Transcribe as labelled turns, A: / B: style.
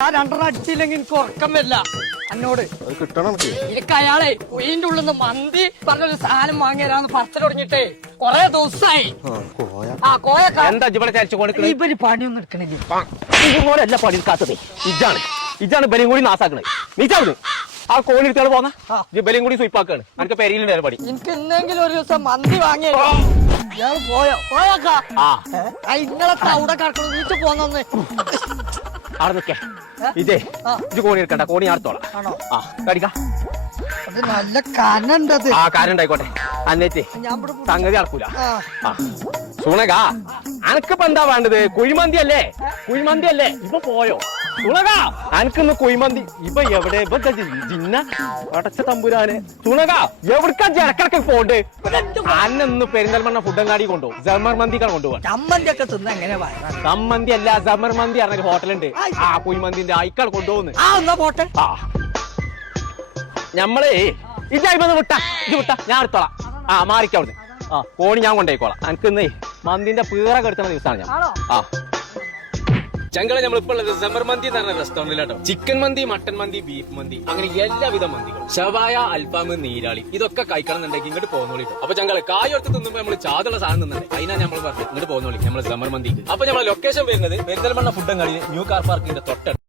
A: രണ്ടെണ്ണം അടിച്ചില്ലെങ്കിൽ എനിക്ക് ഉറക്കം വരില്ല എന്നോട്. എനിക്ക് അയാളെ ഉയിന്റെ ഉള്ളിൽ നിന്ന് മന്തി പറഞ്ഞൊരു സാധനം വാങ്ങിയരാന്ന് പറച്ചിൽ തുടങ്ങിട്ടേ കൊറേ ദിവസമായി. ഇവര് പണിയൊന്നും എടുക്കണില്ല.
B: ഇതുപോലെയല്ല പണി എടുക്കാത്തത്. ഇജാണ് ബലിയും കൂടി നാസാക്കണേ. നീച്ചാവുന്നു ആ കോഴി എടുത്തോളൂ പോന്ന ബലിയും കൂടി സ്വീപ്പാക്കാണ്. എനിക്ക് പെരിയിലുണ്ടായിരുന്നു പണി.
A: എനിക്ക് ഇന്നെങ്കിലും ഒരു ദിവസം മന്തി വാങ്ങിയോ. ഇയാൾ പോയോക്കാ ഇന്നലെ അവിടെ കിടക്കണം. വീട്ടിൽ പോന്നെ
B: അവിടെ നിൽക്കേ. ഇജേ ഇത് കോണി എടുക്കണ്ട, കോണി ആർത്തോളാം. ആ കടിക്കാ.
A: അത് നല്ല കനുണ്ടത്.
B: ആ കാനുണ്ടായിക്കോട്ടെ. അന്നേറ്റ് സംഗതി നടക്കൂല. ആ സുണക അനക്കിപ്പോ എന്താ വേണ്ടത്? കുഴിമന്തി അല്ലേ? കുഴിമന്തി അല്ലേ? ഇപ്പൊ പോയോ സുണക? അനക്കിന്ന് കുഴിമന്തി ഇപ്പൊ എവിടെ? ഇപ്പൊ ജിന്ന അടച്ച തമ്പുരാന്. സുണക എവിടക്കാ ജനക്കിടക്ക് പോണ്ട്? അന്നൊന്ന് പെരിന്തൽമണ്ണ ഫുഡങ്ങാടി കൊണ്ടുപോകും. ജമർ മന്തിക്കാണ് കൊണ്ടുപോകാൻ.
A: ചമ്മന്തി ഒക്കെ തിന്ന എങ്ങനെ?
B: ചമ്മന്തി അല്ല, ജമർ മന്തി പറഞ്ഞൊരു ഹോട്ടലുണ്ട്. ആ കുഴിമന്തിന്റെ അയക്കാൾ കൊണ്ടുപോകുന്നു.
A: പോട്ടെ.
B: ആ ഞമ്മളേ ഇജായിന്ന് വിട്ടാ, ഇത് വിട്ടാ ഞാൻ എടുത്തോളാം. ആ മാറിക്കവിടുന്ന്. ആ കോണി ഞാൻ കൊണ്ടുപോയിക്കോളാം. എനിക്കിന്നേ മന്തിന്റെ പീറ കെടുത്തുന്ന ദിവസമാണ് ഞാൻ. ആ ചങ്കളെ നമ്മളിപ്പോൾ ഉള്ളത് ജമർ മന്തി എന്ന് പറഞ്ഞ റെസ്റ്റോറന്റിലാട്ടോ. ചിക്കൻ മന്തി, മട്ടൻ മന്തി, ബീഫ് മന്തി, അങ്ങനെ എല്ലാവിധ മന്തികളും, ഷവായ, അൽഫാം, നീരാളി, ഇതൊക്കെ കഴിക്കണം എന്നുണ്ടെങ്കിൽ ഇങ്ങോട്ട് പോകുന്നോളിട്ടോ. അപ്പൊ ചങ്കളെ കായൊടുത്ത് തിന്നുമ്പോ നമ്മൾ ചാതുള്ള സാധനം തിന്നുണ്ട്. അതിനാ നമ്മൾ പറഞ്ഞു ഇങ്ങോട്ട് പോകുന്നോളി നമ്മൾ ജമർ മന്തിക്ക്. അപ്പൊ നമ്മളെ ലൊക്കേഷൻ വരുന്നത് പെരിന്തൽമണ്ണ ഫുഡങ്ങാടി ന്യൂ കാർ പാർക്കിന്റെ തൊട്ടടുത്ത്.